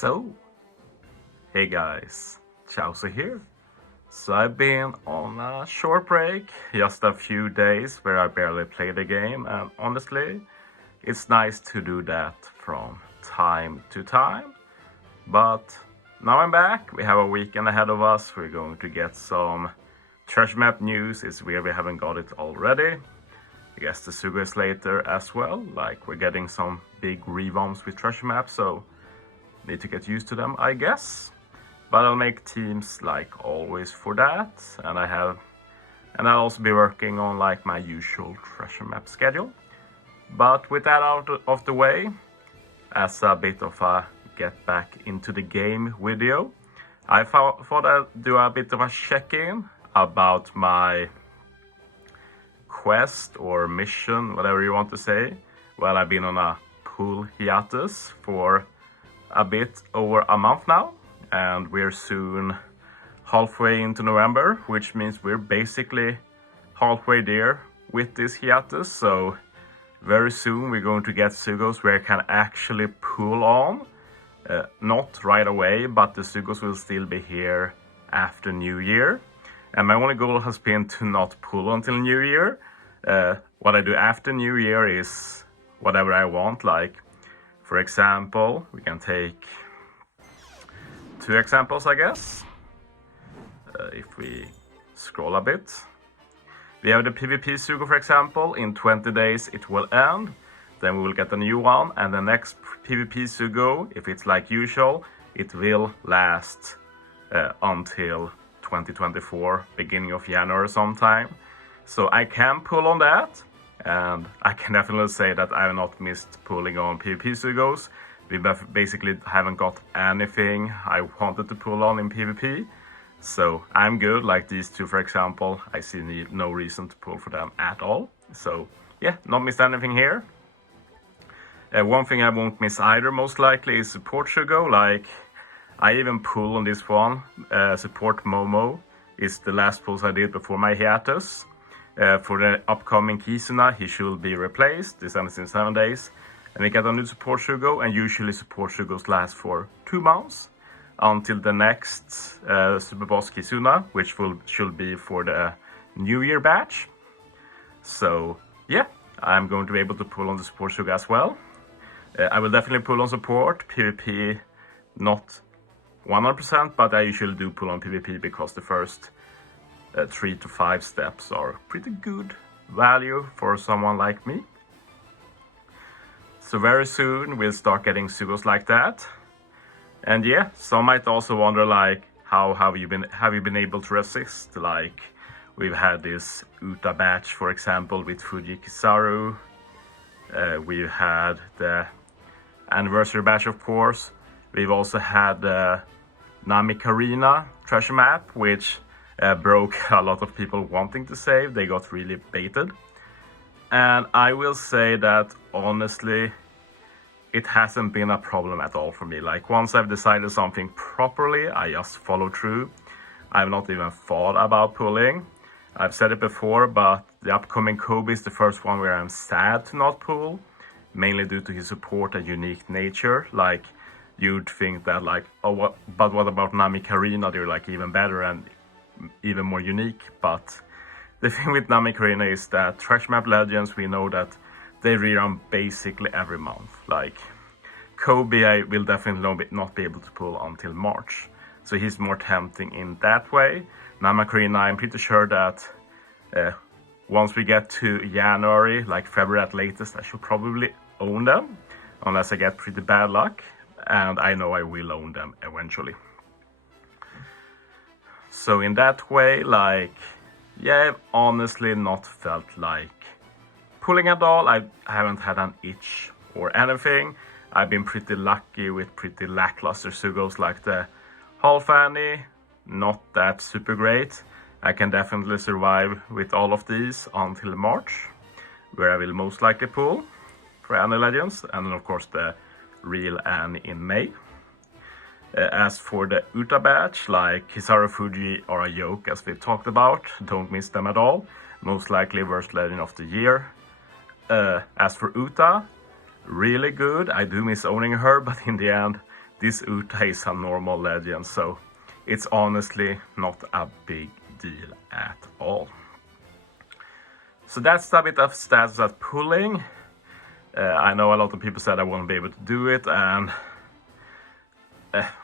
So, hey guys, Chauzu here. So I've been on a short break, just a few days where I barely played the game, and honestly, it's nice to do that from time to time. But now I'm back, we have a weekend ahead of us, we're going to get some treasure map news. It's weird we haven't got it already. I guess the Sugo is later as well, like we're getting some big revamps with treasure maps, so need to get used to them, I guess. But I'll make teams like always for that, and I'll also be working on like my usual treasure map schedule. But with that out of the way, as a bit of a get back into the game video, I thought I'd do a bit of a check-in about my quest or mission, whatever you want to say. Well, I've been on a Pull Hiatus for a bit over a month now, and we're soon halfway into November, which means we're basically halfway there with this hiatus. So very soon we're going to get Sugos where I can actually pull on. Not right away, but the Sugos will still be here after New Year. And my only goal has been to not pull until New Year. What I do after New Year is whatever I want. Like, for example, we can take two examples, I guess. If we scroll a bit. We have the PvP Sugo, for example. In 20 days it will end. Then we will get a new one. And the next PvP Sugo, if it's like usual, it will last until 2024, beginning of January sometime. So I can pull on that. And I can definitely say that I have not missed pulling on PvP Sugos. We basically haven't got anything I wanted to pull on in PvP. So I'm good, like these two for example. I see no reason to pull for them at all. So yeah, not missed anything here. One thing I won't miss either most likely is support Sugo. Like I even pull on this one. Support Momo is the last pulls I did before my hiatus. For the upcoming Kizuna, he should be replaced. This ends in 7 days. And we get a new support Sugo, and usually support Sugos last for 2 months until the next Super Boss Kizuna, which should be for the New Year batch. So yeah, I'm going to be able to pull on the support Sugo as well. I will definitely pull on support. PvP not 100%, but I usually do pull on PvP because the first 3 to 5 steps are pretty good value for someone like me. So very soon we'll start getting Sugos like that. And yeah, some might also wonder like how have you been able to resist? Like we've had this Uta batch, for example, with Fuji Kizaru. We've had the anniversary batch, of course. We've also had the Namikarina treasure map, which broke a lot of people wanting to save. They got really baited. And I will say that honestly, it hasn't been a problem at all for me. Like once I've decided something properly, I just follow through. I've not even thought about pulling. I've said it before, but the upcoming Kobe is the first one where I'm sad to not pull, mainly due to his support and unique nature. Like you'd think that like, oh, what about Namikarina? They're like even better and even more unique. But the thing with Namikarina is that Treasure Map Legends, we know that they rerun basically every month. Like Kobe, I will definitely not be able to pull until March, so he's more tempting in that way. Namikarina, I'm pretty sure that once we get to January, like February at latest, I should probably own them, unless I get pretty bad luck, and I know I will own them eventually. So in that way, like, yeah, I've honestly not felt like pulling at all. I haven't had an itch or anything. I've been pretty lucky with pretty lackluster Sugos like the Half Annie. Not that super great. I can definitely survive with all of these until March, where I will most likely pull for Annie Legends, and then of course the real Annie in May. As for the Uta batch, like Kizaru Fuji are a joke, as we've talked about. Don't miss them at all. Most likely worst legend of the year. As for Uta, really good. I do miss owning her, but in the end, this Uta is a normal legend, so it's honestly not a big deal at all. So that's a bit of stats at pulling. I know a lot of people said I won't be able to do it, and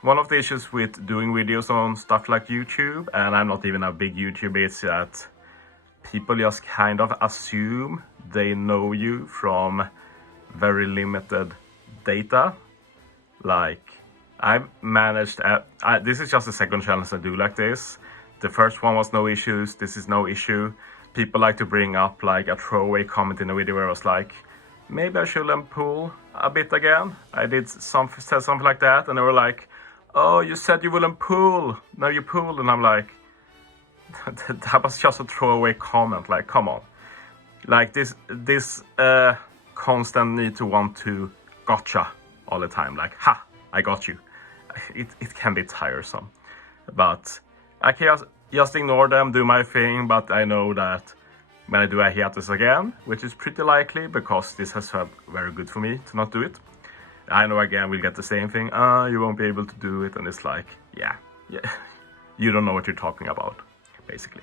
one of the issues with doing videos on stuff like YouTube, and I'm not even a big YouTuber, is that people just kind of assume they know you from very limited data. Like, I've managed, this is just the second challenge I do like this. The first one was no issues, this is no issue. People like to bring up like a throwaway comment in a video where I was like, maybe I shouldn't pull a bit again. I said something like that, and they were like, oh, you said you wouldn't pull, now you pulled. And I'm like, that was just a throwaway comment, like, come on. Like this constant need to want to gotcha all the time, like, ha, I got you. It can be tiresome, but I can just ignore them, do my thing. But I know that when I do a hiatus again, which is pretty likely because this has felt very good for me to not do it, I know again we'll get the same thing. You won't be able to do it, and it's like, yeah, you don't know what you're talking about, basically.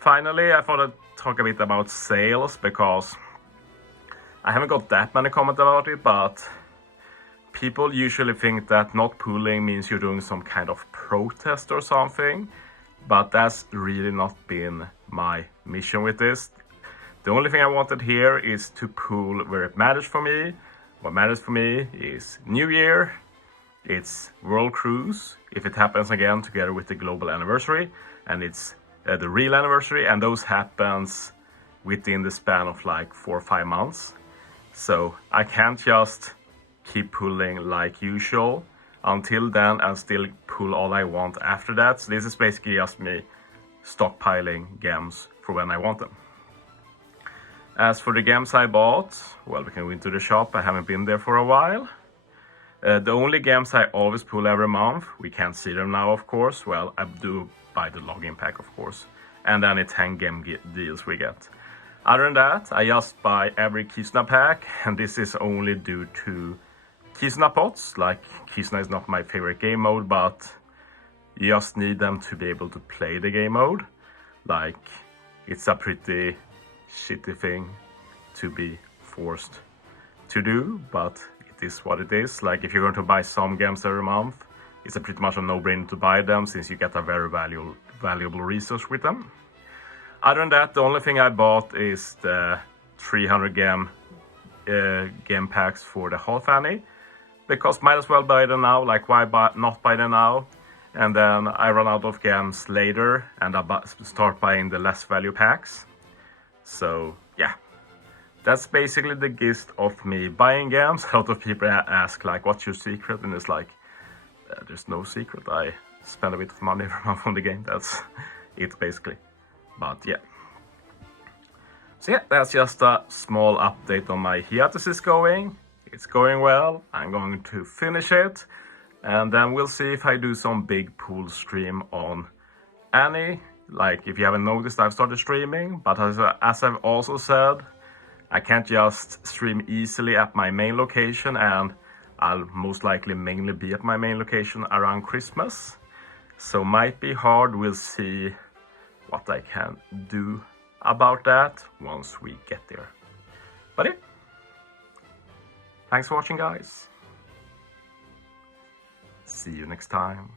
Finally, I thought I'd talk a bit about sales, because I haven't got that many comments about it, but people usually think that not pulling means you're doing some kind of protest or something, but that's really not been my mission with this. The only thing I wanted here is to pull where it matters for me. What matters for me is New Year, it's World Cruise, if it happens again together with the global anniversary, and it's the real anniversary, and those happens within the span of like 4 or 5 months. So I can't just keep pulling like usual until then and still pull all I want after that. So this is basically just me stockpiling gems for when I want them. As for the gems I bought, well, we can go into the shop. I haven't been there for a while. The only gems I always pull every month, we can't see them now, of course. Well, I do buy the login pack, of course. And then it's 10 gem deals we get. Other than that, I just buy every Kizuna pack, and this is only due to Kizuna pots. Like, Kizuna is not my favorite game mode, but you just need them to be able to play the game mode. Like, it's a pretty shitty thing to be forced to do, but it is what it is. Like, if you're going to buy some gems every month, it's a pretty much a no-brainer to buy them, since you get a very valuable resource with them. Other than that, the only thing I bought is the 300 gem packs for the Hall Fanny, because might as well buy them now. Like, why not buy them now? And then I run out of gems later, and I start buying the less value packs. So yeah, that's basically the gist of me buying gems. A lot of people ask like, what's your secret? And it's like, there's no secret. I spend a bit of money every month on the game. That's it, basically. But yeah. So yeah, that's just a small update on my hiatus is going. It's going well. I'm going to finish it. And then we'll see if I do some big pool stream on Annie. Like, if you haven't noticed, I've started streaming. But as I've also said, I can't just stream easily at my main location. And I'll most likely mainly be at my main location around Christmas. So might be hard. We'll see what I can do about that once we get there. But yeah, thanks for watching, guys. See you next time.